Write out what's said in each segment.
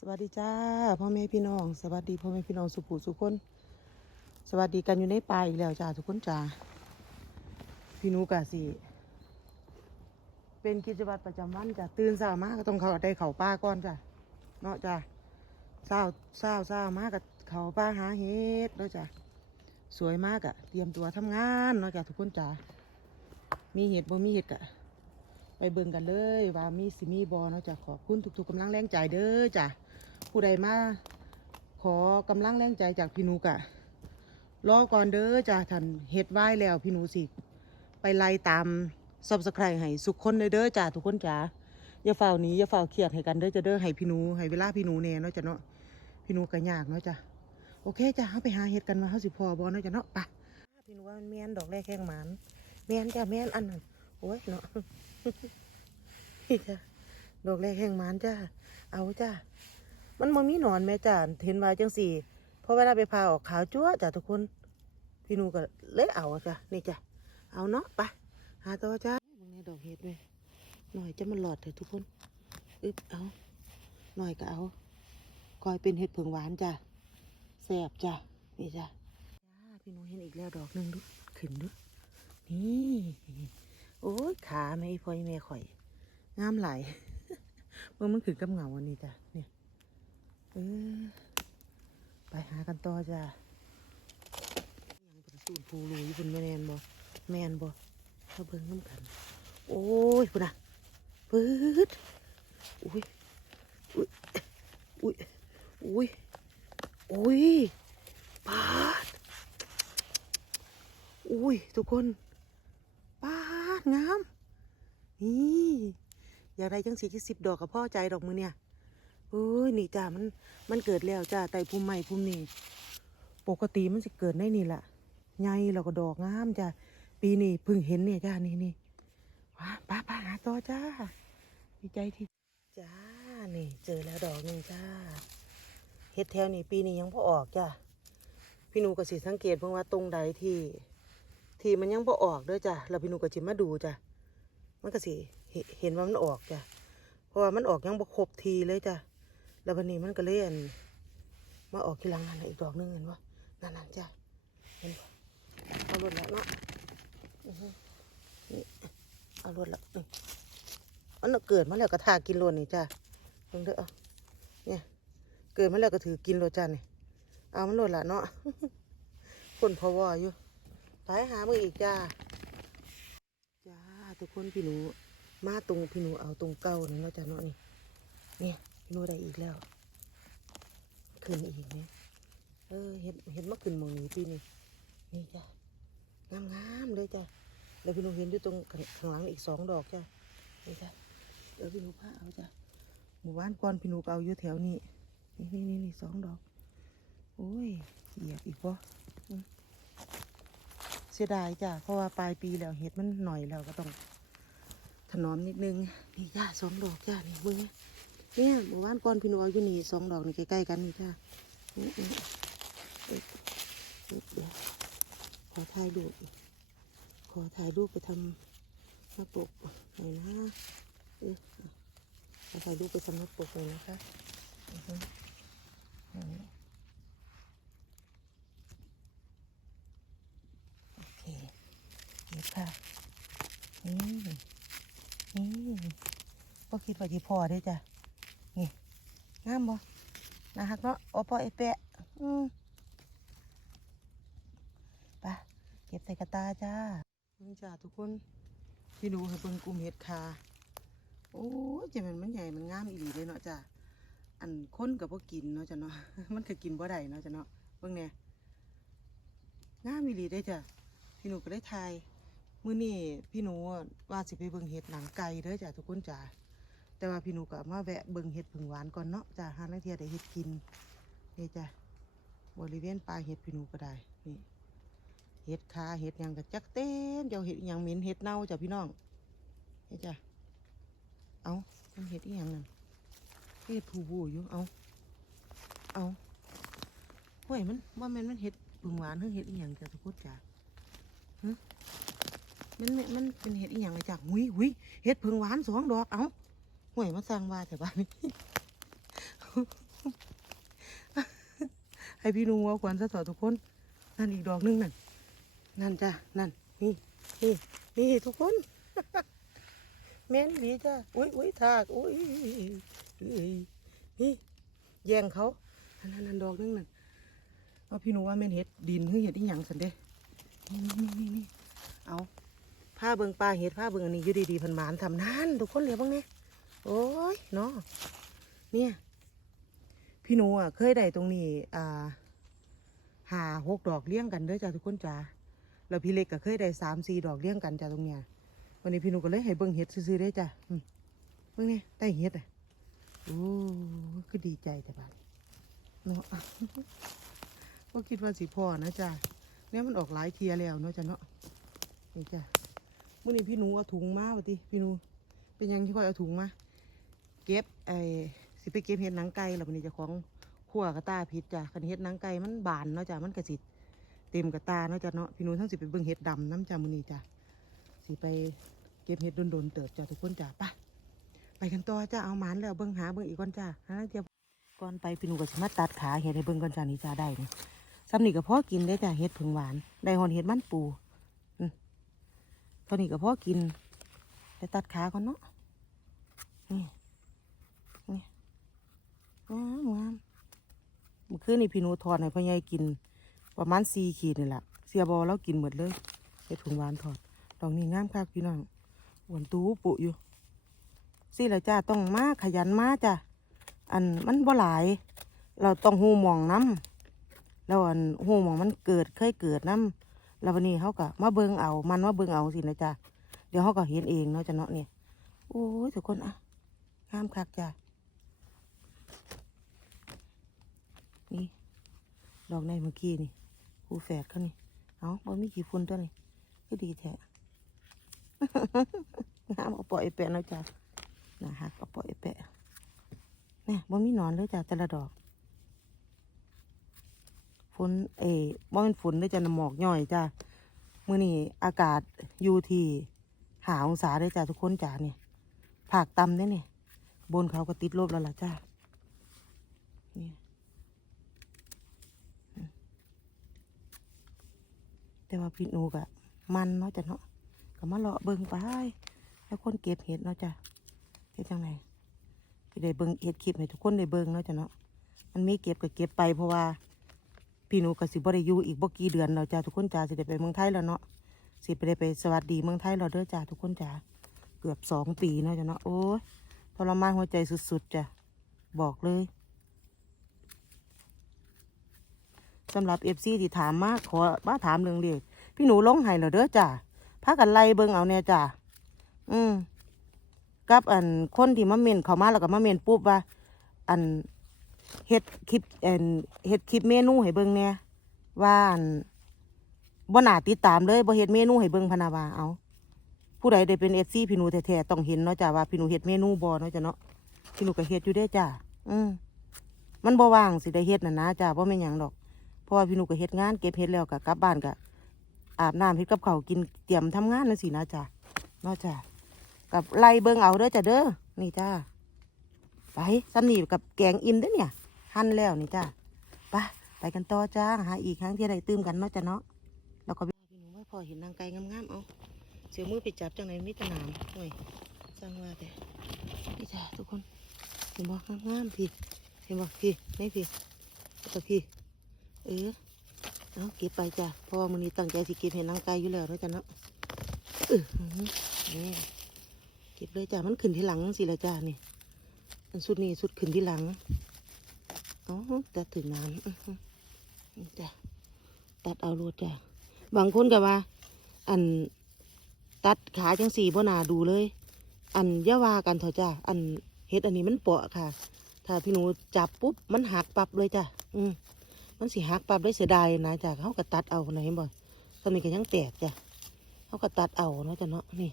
สวัสดีจ้าพ่อแม่พี่น้อง สวัสดีพ่อแม่พี่น้องสุภูสุขคน สวัสดีกันอยู่ในป่าอีกแล้วจ้าทุกคนจ้าพี่นูกะสิเป็นกิจวัตรประจำวันจ้ะตื่นเช้ามากก็ต้องเขาได้เขาป่าก่อนจ้ะเนาะจ้ะเช้าเช้าเช้ามากับเขาป่าหาเห็ดเนาะจ้ะสวยมากอะเตรียมตัวทำงานเนาะจ้ะทุกคนจ้ามีเห็ดบ่มีเห็ดกะ ไปเบิ่งกันเลย ว่ามีสิมีบอเนาะจ้ะขอบคุณทุกๆกำลังแรงใจเด้อจ้ะผู้ใดมาขอกำลังแรงใจจากพี่นูกะรอก่อนเด้อจ้ะท่านเฮ็ดไว้แล้วพี่นูสิ ไปไล่ตามซับสไครให้สุกคนเลยเด้อจ้ะทุกคนจ้ะอย่าเฝ้านี้อย่าเฝ้าเครียดให้กันเด้อจะเด้อให้พี่นูให้เวลาพี่นูแน่เนาะจ้ะเนาะพี่นูก็ยากเนาะจ้ะโอเคจ้ะเฮาไปหาเฮ็ดกันว่าเฮาสิพอบ่เนาะจ้ะเนาะไปพี่นูว่ามันแม่นดอกแรกแข้งหมานแม่นจ้ะแม่นอันนั้นโอ้ยเนาะ จ้ะดอกแรกแห่งมานจ้าเอาจ้ามันบ่มีหนอนแม่จ้าเห็นว่าจังสี่พอเวลาไปพาออกขาวจั๊วจ้ะทุกคนพี่นูก็เลยเอาจ้ะนี่จ้ะเอาเนาะไปหาต่อจ้าบางในดอกเห็ดเลยหน่อยจะมันหลอดเลยทุกคนอึบเอาหน่อยก็เอาคอยเป็นเห็ดเผืองหวานจ้ะแซ่บจ้ะนี่จ้ะจ้าพี่นูเห็นอีกแล้วดอกหนึ่งดูขึ้นดูนี่โอ้ยขาแม่พ่ออีแม่ข่อย งามไหลายเมื่อมันขึ้นกับเหงาวันนี้จ้ะเนี่ยเออไปหากันต่อจ้ะยังเป็นสูตรผูรูอยู่เป็นแมนบ่แมนบ่มาเบิ่งน้ำกัน โอ้ยพุ่นน่ะปื๊ดอุ้ยอุ้ยอุ้ยอุ้ยอุ้ยปาดอุ้ยทุกคนปาดงามนี่ อยากได้จังสีที่สิบดอกกับพ่อใจดอกมือเนี่ยเอ้ยนี่จ้ามันมันเกิดแล้วจ้าไต่ภูมิใหม่ภูมินี่ปกติมันสิเกิดได้นี่แหละใหญ่แล้วก็ดอกงามจ้าปีนี้เพิ่งเห็นเนี่ยจ้านี่นี่ว้าป้าป้าหาต่อจ้าดีใจที่จ้านี่เจอแล้วดอกหนึ่งจ้าเฮ็ดแถวนี่ปีนี้ยังพอออกจ้าพี่นูก็สิสังเกตเพิ่งว่าตรงใดที่ ที่มันยังพอออกเด้วยจ้าแล้วพี่นูก็จิมาดูจ้ามันก็สิ เห็นว่ามันออกจ้ะเพราะว่ามันออกยังบ่ครบทีเลยจ้ะแล้ววันนี้มันก็เลยอันมาออกทีหลังนั่นอีกดอกหนึงเห็นปะนั่นนั่นจ้ะเห็นเอารถแล้วเนาะนี่เอารถแล้วอันนั้นเกิดมาแล้วก็ทากินรถนี่จ้ะเพิ่งเด้อเนี่ยเกิดมาแล้วก็ถือกินรถจ้ะนี่เอามันรถละเนาะคนพอวออยู่ไปหามืออีกจ้า จ้า ทุกคนพี่หนู มาตรงพี่หนูเอาตรงเก้านี่เนาะจ้ะเนาะนี่เนี่ยพี่หนูได้อีกแล้ว ขึ้นอีกเนี่ยเออเห็นเห็นมาขึ้นมองนี้ปีนี้นี่จ้ะงามงามๆเลยจ้ะแล้วพี่หนูเห็นอยู่ตรงข้างงหลังอีกสองดอกจ้ะนี่จ้ะเดี๋ยวพี่หนูพาเอาจ้ะหมู่บ้านก่อนพี่หนูเอาอยู่แถวนี้นี่นี่นี่นสองดอกโอ้ยเหยียบอีกปะเสียดายจ้ะเพราะว่าปลายปีแล้วเห็ดมันหน่อยแล้วก็ต้อง นอมนิดนึงนี่จ้าสองดอกจ้านี่เบิ้งเนี่ยเมื่อวานก่อนพี่นูเอาอยู่นี่สองดอกนี่ใกล้ๆกันนี่จ้านี่นี่เอ๊ะขอถ่ายรูปขอถ่ายรูปไปทำหน้าปกหน่อยนะเอ๊ะขอถ่ายรูปไปทำหน้าปกหน่อยนะคะโอเคนี่ค่ะนี่ นี่ก็คิดว่าจีพอได้จ้ะ นี่งามบ่นะฮักเนาะโอปอเอเปะ อืมไปเก็บใส่กระตาจ้านี่จ้าทุกคนพี่ดูให้เบิ่งกลุ่มเห็ดคาโอ้ยจะมันมันใหญ่ มันงามอีหลีเลยเนาะจ้าอันค้นกับพวกกินเนาะจ้ะเนาะ มันก็กินบ่ได้เนาะจ้ะเนาะเบิ่งเนี่ยงามอีหลีได้จ้ะ พี่หนูก็ได้ทาย มื้อนี้พี่หนูว่าสิไปเบิ่งเห็ดหนังไก่เด้อจ้ะทุกคนจ้าแต่ว่าพี่หนูก็มาแวะเบิ่งเห็ดผึ่งหวานก่อนเนาะจ้าหาลังเทียได้เห็ดกินนี่จ้ะบริเวณปลายเห็ดพี่หนูก็ได้นี่เห็ดคาเห็ดยังก็จักเต้นเจ้าเห็ดยังเหม็นเห็ดเน่าจ้ะพี่น้องนี่จ้ะเอามันเห็ดอีหยังนั่นเห็ดผูบูอยู่เอาเอาห้วยมันว่ามันมันเห็ดผึ่งหวานหรือเห็ดอีหยังจ้ะทุกคนจ้ะมัน มันมันเป็นเห็ดอีหยังเลยจ้ะหุยหุยเห็ดเพิงหวานสองดอก เอ้าห่วยมาสร้างว่าแต่บ้านนี้ให้พี่หนูหัวขวัญซะเถอทุกคน นั่นอีกดอกหนึงนั่น นั่นจ้ะ นั่น นี่ นี่ นี่ทุกคนแม่นดีจ้ะ อุ้ยอุ้ยทาก อุ้ยอุ้ยนี่แย่งเขาอันนั้นนั่นดอกหนึงนั่นเอาพี่หนูว่าแม่นเห็ดดินหรือเห็ดอีหยังสันเด้นี่นี่นี่เอา ผ้าเบิงปลาเห็ดผ้าเบิงอันนี้อยู่ดีๆพันหมานทำนั่นทุกคนเหลียวบ้างเนี่ยโอ้ยเนาะเนี่ย พี่หนูอะเคยได้ตรงนี้อ่าหาหกดอกเลี้ยงกันเด้อจ้าทุกคนจ้าแล้วพี่เล็กก็เคยได้สามสี่ดอกเลี้ยงกันจ้าตรงเนี้ยวันนี้พี่หนูก็เลยให้เบิงเห็ดซื้อๆได้จ้าเบิงเนี่ยได้เห็ดอะโอ้คือดีใจแต่บ้านเนาะว่าคิดว่าสิพ่อนะจ้าเนี่ยมันออกหลายเทียแล้วเนาะจ้าเนาะนี่จ้า มื่อนี้พี่หนูเอาถุงมาวะติพี่หนูเป็นยังที่คอยเอาถุงมาเก็บไอ้สิไปเก็บเห็ดหนังไก่แล้ววันนี้จะของขั่วกระตาพิษจ้ะคันเห็ดหนังไก่มันบานเนาะจ้ะมันกระสิเต็มกระตาเนาะจ้ะเนาะพี่หนูทั้งสิไปเบิ่งเห็ดดำน้ำจ้ามื้อนี้จ้ะสิไปเก็บเห็ดโดนๆเติบจ้ะทุกคนจ้ะไปไปกันต่อจ้าเอาหมานแล้วเบิ่งหาเบิ่งอีกก่อนจ้าหาเดียวก่อนไปพี่หนูก็สิมาตัดขาเห็ดให้เบิ่งก่อนจ้านี่จ้าได้นี่ซ้ำนี่ก็พอกินได้จ้ะเห็ดผึ่งหวานได้หอนเห็ดมันปู เท่านี้ก็พอกินไปตัดขาก่อนเนาะนี่นี่งามงามเมื่อคืนนี่พี่นูทอดให้พ่อใหญ่กิน ประมาณสี่ขีดนี่แหละเสียบอแล้วกินหมดเลยเห็ดผึ่งหวานทอดดอกนี้งามคักพี่น้องหวนตูปุอยู่สิละจ้าต้องมาขยันมาจ้ะอันมันบ่หลาย เราต้องหูหมองน้ำแล้วอันหูหมองมันเกิดเคยเกิดน้ำ แล้ววันนี้เขาก็มาเบิงเอา มันมาเบิงเอาสินะจ้ะเดี๋ยวเขาก็เห็นเองเนาะจ้ะเนาะเนี่ยโอ้ยทุกคนอะงามคักจ้ะนี่ดอกในเมื่อกี้นี่คูแฝดเขานี่เอาบ่มีกี่ฝุ่นตัวนี่ก็ดีแท้งามเอาปล่อยแปะเนาะจ้ะนะฮักเอาปล่อยแปะเนี่ยบ่มีนอนเลยจ้ะแต่ละดอก ฝนเอ๋บ่เป็นฝนได้จะนำหมอกย่อยจ้ะมื้อนี้อากาศอยู่ที่หาองศาได้จ้ะทุกคนจ้ะเนี่ยภาคต่ำเด้เนี่ยบนเขาก็ติดลบแล้วล่ะจ้ะนี่แต่ว่าพี่นูกะมันเนาะจ้ะเนาะก็มาเลาะเบิ่งไปแล้วคนเก็บเห็ดเนาะจ้ะเฮ็ดจังไงก็ได้เบิ่งเฮ็ดคลิปให้ทุกคนได้เบิ่งเนาะจ้ะเนาะมันมีเก็บก็เก็บไปเพราะว่า พี่หนูก็สิบ่ได้อยู่อีกบ่กี่เดือนแล้วจ้าทุกคนจ้าสิได้ไปเมืองไทยแล้วเนาะสิไปได้ไปสวัสดีเมืองไทยแล้วเด้อจ้าทุกคนจ้าเกือบสองปีเนาะจ้ะเนาะโอ้ยทรมานหัวใจสุดๆจ้ะบอกเลยสำหรับเอฟซีที่ถามมาขอมาถามเรื่องเด็กพี่หนูลงให้แล้วเด้อจ้าพากันไล่เบิ่งเอาเนี่ยจ้าอืมกับอันคนที่มาเมนเขามาแล้วก็มาเมนปุ๊บว่า อัน เฮ็ดคลิปเอ็นเฮ็ดคลิปเมนูให้เบิ่งแน่ว่าอันบ่น่าติดตามเลยบ่เฮ็ดเมนูให้เบิ่งพะนาวาเอาผู้ใดได้เป็น FC พี่หนูแท้ๆต้องเห็นเนาะจ้ะว่าพี่หนูเฮ็ดเมนูบ่เนาะจ้ะเนาะพี่หนูก็เฮ็ดอยู่เด้จ้ะอืมมันบ่ว่างสิได้เฮ็ดน่ะนะจ้ะบ่แม่นหยังดอกเพราะว่าพี่หนูก็เฮ็ดงานเก็บเฮ็ดแล้วก็กลับบ้านก็อาบน้ำเฮ็ดกับข้าวกินเตรียมทำงานจังซี่นะจ้ะเนาะจ้ะกับไล่เบิ่งเอาเด้อจ้ะเด้อนี่จ้าไปซ้ำนี่กับแกงอิ่มเด้อเนี่ย หั่นแล้วนี่จ้าไปไปกันต่อจ้าหาอีกครั้งที่ใดตื้มกันเนาะจ้ะเนาะแล้วก็พี่หนูไม่พอเห็นนางไก่งามๆเอาเสียมือไปจับจังไหนมิตรนามห่วยสร้างว่าแต่นี่จ้าทุกคนเห็นบอกงามๆพี่เห็นบอกพี่ไม่พี่แล้วก็พี่ เออเอาเก็บไปจ้ะเพราะว่ามื้อนี้ตั้งใจสิเก็บเห็นนางไก่อยู่แล้วเนาะจ้ะเนาะเออหือนี่เก็บเลยจ้ะมันขึ้นที่หลังสิละจ้านี่อันสุดนี้สุดขึ้นที่หลัง อ๋อตัดถึงน้ำจ้ะตัดเอาโลดจ้ะบางคนก็ว่า อันตัดขาจังสี่บ่นาดูเลย อันย่าว่ากันเถอะจ้ะอันเฮ็ดอันนี้มันเปาะค่ะ ถ้าพี่หนูจับปุ๊บมันหักปับเลยจ้ะอืมมันสิหักปับได้เสียดายนะจ้ะเขาก็ตัดเอาไหนบ่ตอนนี้ก็ยังแตกจ้ะเขาก็ตัดเอาเนาะจ้ะเนาะนี่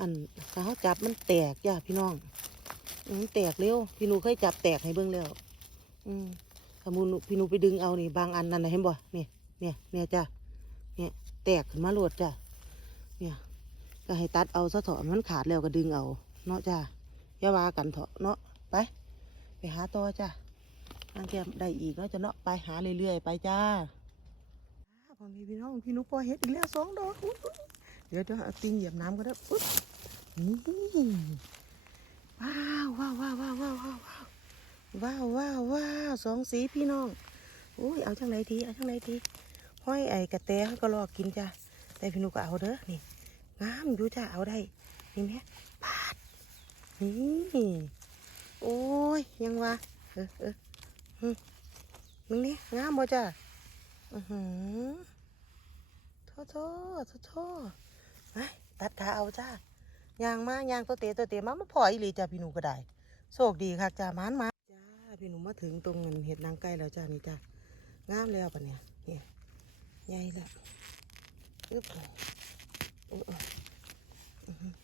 อันถ้าเขาจับมันแตกจ้ะพี่น้อง แตกเร็ว พี่นูเคยจับแตกให้เบิ่งแล้ว อืมถ้ามูหนูพี่นูไปดึงเอานี่บางอันนั่นนะเห็นบ่เนี่ยเนี่ยเนี่ยจ้ะเนี่ยแตกขึ้นมาโหลดจ้ะเนี่ยก็ให้ตัดเอาซะเถอะมันขาดแล้วก็ดึงเอาเนาะจ้ะอย่าว่ากันเถอะเนาะไป ไปหาต่อจ้ะทางแกมได้อีกแล้วจะเนาะไปหาเรื่อยๆไปจ้าพอมีพี่น้องพี่นุ๊กพอเห็ดอีกแล้วสองดอกอุ๊ยอุ๊ยเดี๋ยวจะเอาติงเหยียบน้ำก็ได้อุ๊ยนี่ ว้าวว้าวว้าวว้าวว้าวว้าวว้าวว้าวว้าวสองสีพี่น้องอุ้ยเอาจังไหนดีเอาจังไหนดีห้อยไอ้กระแตเขาก็ลอกกินจ้ะแต่พี่นุก็เอาเด้อนี่งามอยู่จ้ะเอาได้นี่แม่ปาดนี่โอ้ยยังวะเออเออมึงนี่งามบ่จ้ะอือหือโทษโทษโทษโทษไปตัดขาเอาจ้า ยางมายางตัวเตะตัวเตะมามาพออีหลีจ้ะพี่หนูก็ได้โชคดีค่ะจ้ามานมาจ้าพี่หนูมาถึงตรงเงินเห็ดนางไก่แล้วจ้านี่จ้างามแล้วปะเนี่ยเนี่ยใหญ่แล้วอึ๊บโอ้โอ้อื้อหือ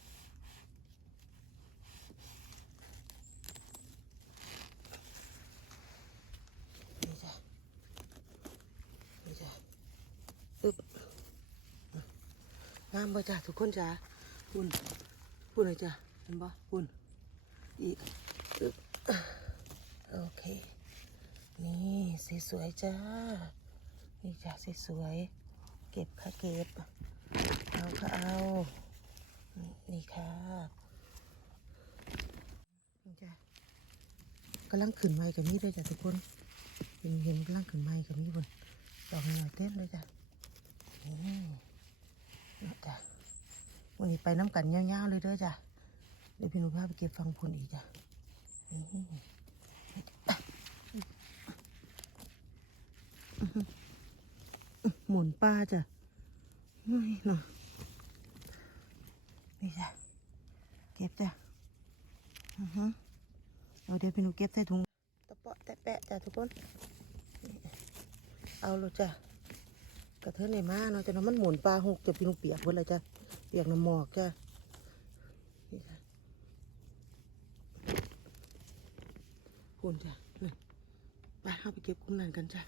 นี่จ้ะนี่จ้ะอึ๊บงามบ่จ้ะทุกคนจ้าคุณ คุณเลยจ้ะเห็นบ่คุณอีกโอเค นี่สวยๆจ้า นี่จ้ะสวยๆเก็บค่ะเก็บ เอาค่ะเอา นี่ค่ะนี่จ้ะกำลังขึ้นไม้กับนี่ด้วยจ้ะทุกคน เห็นเห็นกำลังขึ้นไม้กับนี่บนดอกหน่อยเต็มเลยจ้ะนี่นี่จ้ะ วันนี้ไปน้ำกันยาวๆเลยเด้อจ้ะเดี๋ยวพี่หนุพาไปเก็บฟังผลอีกจ้ะหมุนป้าจ้ะนี่เนาะนี่จ้ะเก็บจ้ะอือฮึเอาเดี๋ยวพี่หนูเก็บใส่ถุงตะเปาะแตะแปะจ้ะทุกคน เอาเลยจ้ะกระเทือนในมาเนาะจ้ะเนาะมันหมุนปลาหกจะพี่หนูเปียกหมดเลยจ้ะ เปียกน้ำหมอกจ้ะนี่ค่ะคุณจ้ะไปเข้าไปเก็บกุ้งนั่นกันจ้ะ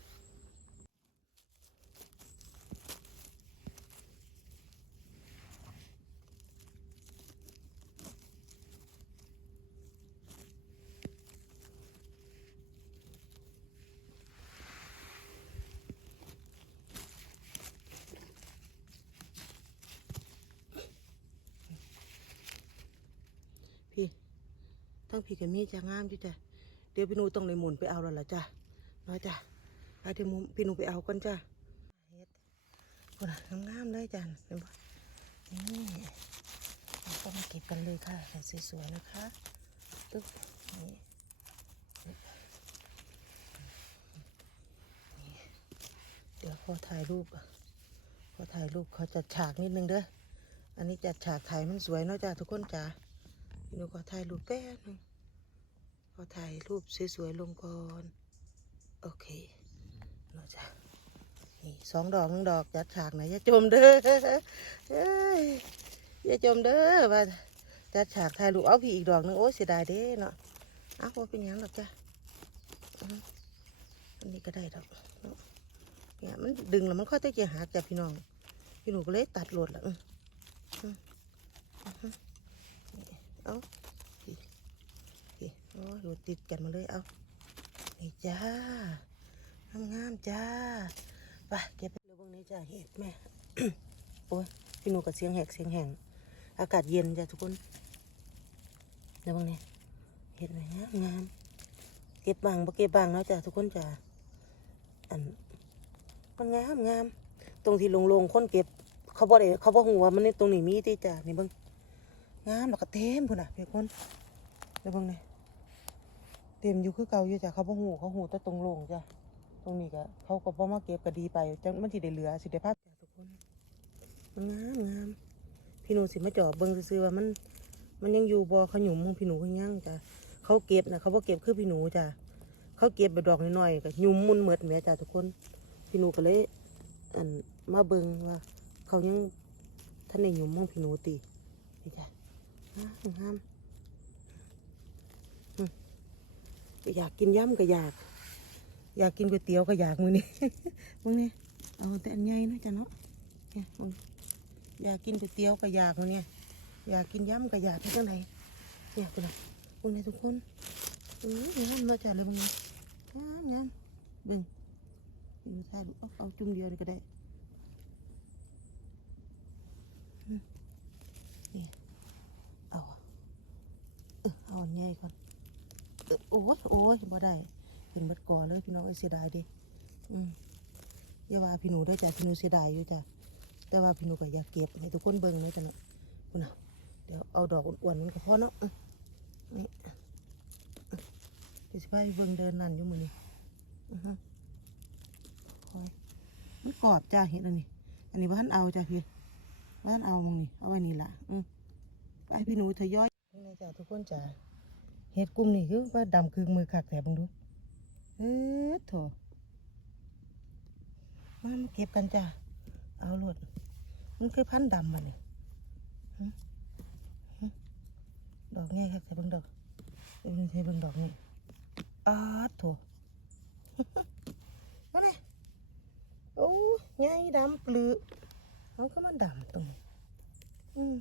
พี่ทั้ง พี่กับมีจะงามอยู่จ้ะเดี๋ยวพี่นูต้องในหมุนไปเอาแล้วล่ะจ้ะน้อยจ้ะเดี๋ยวพี่นูไปเอาก่อนจ้ะเฮ็ดคนงามๆเลยจ้ะเห็นปะนี่เราก็มาเก็บกันเลยค่ะสวยๆนะคะตึ๊บนี่เดี๋ยวพอถ่ายรูปอะพอถ่ายรูปเขาจัดฉากนิดนึงเด้ออันนี้จัดฉากถ่ายมันสวยเนาะจ้ะทุกคนจ้ะพี่หนูขอถ่ายรูปแป๊บนึง อถ่ายรูปสวยๆลงก่อน โอเคเนาจ้ะนี่สองดอกหนึ่งดอกจัดฉากไหนอย่าจมเด้อเอ้ยอย่าจมเด้อว่าจัดฉากถ่ายรูปเอาพี่อีกดอกหนึงโอ้เสียดายเด้เนาะเอาบ่เป็นยังหรอกจ้ะอันนี้ก็ได้ดอกเนี่ยมันดึงแล้วมันค่อยจะเกียหักจ้ะพี่น้อง พี่หนูก็เลยตัดหลดละอืออือเอา โอ้ยโหติดกันมาเลยเอานี่จ้างามๆจ้าไปเก็บไปเลยเบางนี้จ้าเห็ดแม่โอ้ยพี่หนูกับเสียงแหกเสียงแหงอากาศเย็นจ้ะทุกคนเดี๋ยวเบางนี้เห็ดไหมงามงามเก็บบางบ่เก็บบางเนาะจ้ะทุกคนจ้าอันมันงามงามตรงที่โลงๆคนเก็บ เขาบอกเลยเขาบอกหัวามันในตรงนี้มีที่จ้ะนี่เบิ่งงามแล้วก็เต็มพุ่นอะพี่คนเดี๋ยวเบิ่งนี่ เต็มอยู่คือเก่าอยู่จ้ะเขาบอหูเขาหูแต่ตรงโลงจ้ะตรงนี้ก็เขาก็บ่มาเก็บก็ดีไปจังมันสิได้เหลือสิได้พักจ้ะทุกคนมันงามงามพี่หนูสิมาจอบเบิ่งซื่อว่ามัน มันยังอยู่บ่ขยุมของพี่หนูคือยังจ้ะเขาเก็บนะเขาบ่เก็บคือพี่หนูจ้ะเขาเก็บไปดอกน้อยๆก็ยุมมุนเหมือดแหม่จ้ะทุกคน พี่หนูก็เลยอันมาเบิ่งว่า เขายังท่านในยุมมองพี่หนูตีนี่จ้ะงามงามอืม อยากกินย่ำก็อยาก อยากกินก๋วยเตี๋ยวก็อยากมือนี้มึงนี่เอาแต่อันใหญ่นะจ้ะเนาะเนี่ยมึงอยากกินก๋วยเตี๋ยวก็อยากมือนี่ยอยากกินย่ำก็อยากที่จังไหนเนี่ยคุณน่ะมึงนี่ทุกคนเอ้ยงามาจ้ะเลยมึงงามงามเบิ่งพี่หนูถ่าดูเอาเอาจุ่มเดียวนี่ก็ได้นี่เอาเออเอาอันใหญ่ก่อน โอ้ยโอ้ยบ่ได้เห็นบัดก่อเลยพี่น้องเสียดายดิอืมอย่าว่าพี่หนูด้วยจ้ะพี่หนูเสียดายอยู่จ้ะแต่ว่าพี่หนูก็อยากเก็บให้ทุกคนเบิ่งเลยจ้ะเนาะคุณน่ะเดี๋ยวเอาดอกอ้วนๆมันก็พอเนาะนี่เดี๋ยวสิไปเบิ่งเดินนั่นอยู่มือนี่อือฮะคอยมันกรอบจ้าเห็ดอันนี้อันนี้บ้านเอาจ้าพี่บ้านเอามองนี่เอาไว้นี่ละอืมไปพี่หนูทยอยยังไงจ้าทุกคนจ้า เห็ดกลุ่มนี่คือว่าดำคือมือขักแถบบังดูเอ๊ะโถมามาเก็บกันจ้าเอาหลดมันคือพันธ์ดำมาเนี่ยดอกง่ายครับแต่บางดอกเดี๋ยวนี้ใช้เบางดอกนี่อาโถมาเลยโอ้ยใหญ่ดำปลือเขาก็มันดำตรงนี้อืม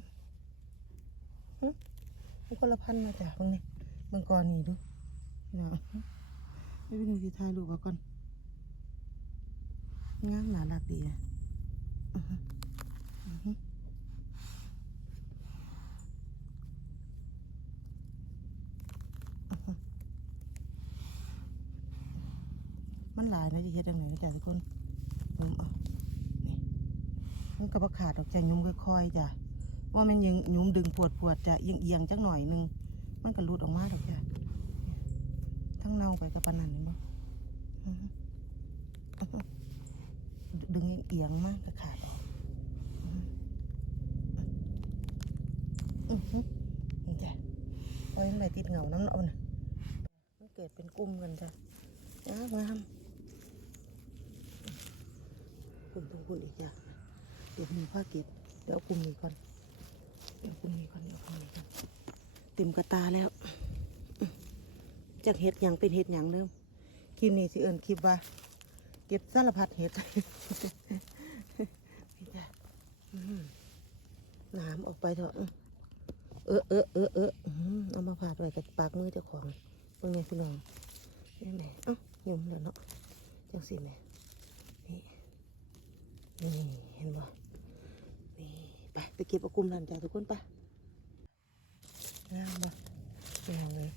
หึมันคนละพันธ์มาจากตรงนี้ เบิ่งก่อนนี่ดูพี่น้องไม่เป็นหนึ่งที่ถ่ายรูปก่อนงามหนารักดีนะอือฮึอือฮึมันหลายนะจะเฮ็ดจังไหนนะจ๊ะทุกคนยุมเอานี่มันก็บ่ขาดดอกจ้ะยุมค่อยๆจ้ะว่ามันยังยุมดึงปวดปวดๆจะเอียงๆจักหน่อยนึง มันก็หลุดออกมาดอกจ้ะทั้งเน่าไปกับปนันนี่มั้งดึงเอียงมากก็ขาดออกอือหือนี่จ้ะปล่อยมันไปติดเหงาน้ำเนาน่ะมันเกิดเป็นกลุ่มกันจ้ะงามงามผมต้องคุณอีกอย่างเดี๋ยวมีผ้าเก็บเดี๋ยวกลุ่มนี้ก่อนเดี๋ยวกลุ่มนี้ก่อนเดี๋ยวกลุ่มนี้ก่อน เต็มกระตาแล้ว จากเห็ดหยังเป็นเห็ดหยังเริ่มคลิปนี้สิเอิญคลิปว่า เก็บสารพัดเห็ดนี่จ้ะอื้อน้ำออกไปเถอะเออเออเออเออเอามาผ่าดไว้กับปากมือเจ้าของเพิ่งไงพี่น้องนี่แม่เอ้ายุ่มแล้วเนาะจังสิแม่นี่นี่เห็นบ่นี่ไปไปเก็บเอากลุ่มนั่นจ้ะทุกคนไป งามบ่งามเลย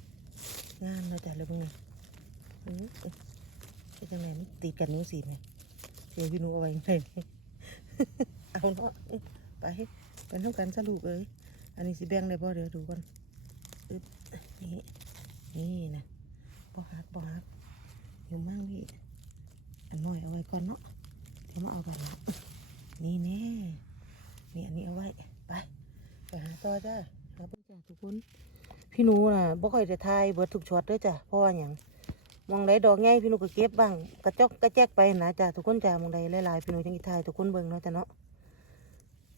งามเลยจ้ะเลยพวกนี้อือเป็นจังไหนมันติดกันนิ้วสีไหมเดี๋ยวพี่นูเอาไว้ไหนนี่เอาเนาะไปเป็นเท่ากันสรุปเลยอันนี้สิแบ่งได้บ่เดี๋ยวดูก่อนอึ๊บนี่นี่นะบ่ฮักบ่ฮักอยู่มั่งพี่อันน้อยเอาไว้ก่อนเนาะเดี๋ยวมาเอากันละนี่แน่นี่อันนี้เอาไว้ไปไปหาต่อจ้าหาเจ้า ทุกคน พี่หนูน่ะบ่ค่อยจะทายเบิดทุกช็อตด้วยจ้ะเพราะว่าหยังมองใดดอกใหญ่พี่หนูก็เก็บบ้างกระจอกกระแจกไปนะจ้ะทุกคนจ้ามองใดหลายๆพี่หนูจังสิทายทุกคนเบิ่งเนาะจ้ะเนาะ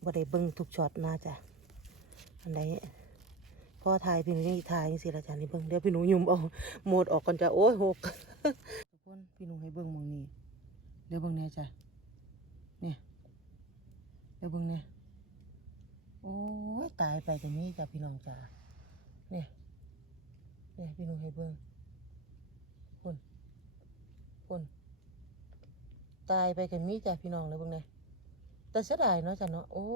บ่ได้เบิ่งทุกช็อตนะจ้ะอันใดพ่อถ่ายพี่หนูยังอีถ่ายยังสิละจานนี่เบิ่งเดี๋ยวพี่หนูยุ่มเอาหมดออกก่อนจ้ะโอ้ยหกทุกคนพี่หนูให้เบิ่งมองนี้เดี๋ยวเบิ่งแน่จ้ะเนี่ยเดี๋ยวเบิ่งเนี่ย โอ้ยตายไปกันนี้จ้ะพี่น้องจ้ะเนี่ยเนี่ยพี่หนูให้เบิ่งคนคนตายไปกันนี้จ้ะพี่น้องเลยเบิ่งเนี่ยแต่เสียดายเนาะจ้ะเนาะโอ้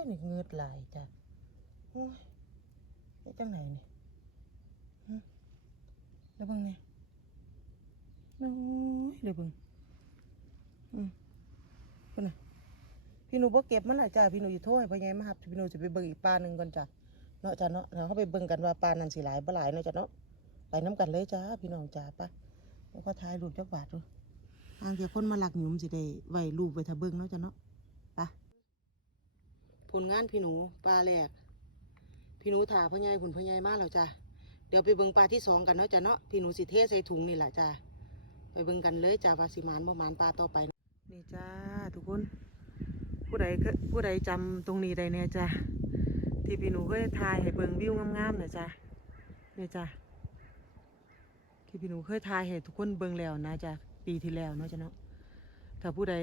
ยนี่เงือดไหลายจ้ะโอ้ยเฮ็ดจังไหนนี่แล้วเบิ่งนี่โอ้ยเดี๋ยวเบิ่งอืม พี่หนูบ่เก็บมันน่ะจ้าพี่หนูอยู่โทษให้พ่อใหญ่มาหับพี่หนูจะไปเบิ่งอีกปลาหนึ่งก่อนจ้ะเนาะจ้ะเนาะแล้วเขาไปเบิ่งกันว่าปลานั้นสิหลายบ่หลายเนาะจ้ะเนาะไปน้ำกันเลยจ้าพี่น้องจ้าปะแล้วก็ถ่ายรูปจักบาทดูทางเดียวคนมาหลักหยุมสิได้ไว้รูปไว้ถ้าเบิ่งเนาะจ้ะเนาะไปผลงานพี่หนูปลาแรกพี่หนูถ่าพ่อใหญ่ผุนพ่อใหญ่มากแล้วจ้ะเดี๋ยวไปเบิ่งปลาที่สองกันเนาะจ้ะเนาะพี่หนูสิเทใส่ถุงนี่แหละจ้ะไปเบิ่งกันเลยจ้ะว่าสิมานบ่มานปลาต่อไปนี่จ้าทุกคน ผู้ใดก็ผู้ใดจำตรงนี้ได้เนี่ยจ้ะที่พี่หนูเคยถ่ายให้เบิ่งวิวงามๆน่ะจ้ะเนี่ยจ้ะที่พี่หนูเคยถ่ายให้ทุกคนเบิ่งแล้วนะจ้ะปีที่แล้วเนาะจ้ะเนาะถ้าผู้ใด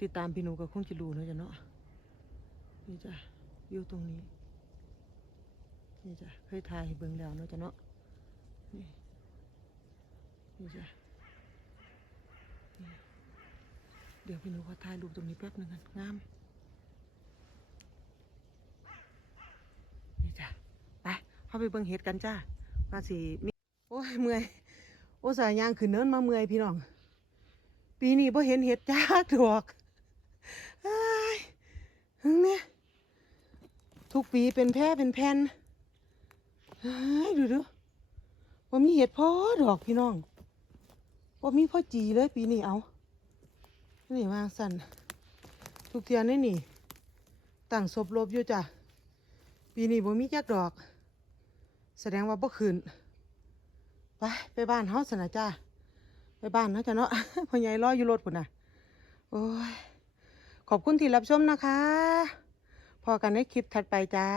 ติดตามพี่หนูก็คงจะรู้เนาะจ้ะเนาะนี่จ้ะวิวตรงนี้นี่จ้ะเคยถ่ายให้เบิ่งแล้วเนาะจ้ะเนาะนี่นี่จ้ะนี่ เดี๋ยวพี่หนูขอถ่ายรูปตรงนี้แป๊บหนึงกันงาม นี่จ้ะ ไปเข้าไปเบิ่งเห็ดกันจ้าว่าสิมีโอ้ยเมื่อย โอ้สายยางขึ้นเนินมาเมื่อยพี่น้อง ปีนี้พอเห็นเห็ดจ้าดอกอ้ยหึงเนี่ยทุกปีเป็นแพร่เป็นแผ่นเฮ้ดูดูว่ามีเห็ดพอดอกพี่น้องว่ามีพ่อจีเลยปีนี้เอา นี่วางสั่นทุกเทียนนี่นี่ตั้งศพลบอยู่จ้ะปีนี้บ่มีจักดอก แสดงว่าบ่คืนไปไปบ้านเฮาสนะจ้าไปบ้านเนาะจ้ะเนาะพ่อใหญ่รออยู่รถพุ่นน่ะโอ้ยขอบคุณที่รับชมนะคะ พอกันในคลิปถัดไปจ้า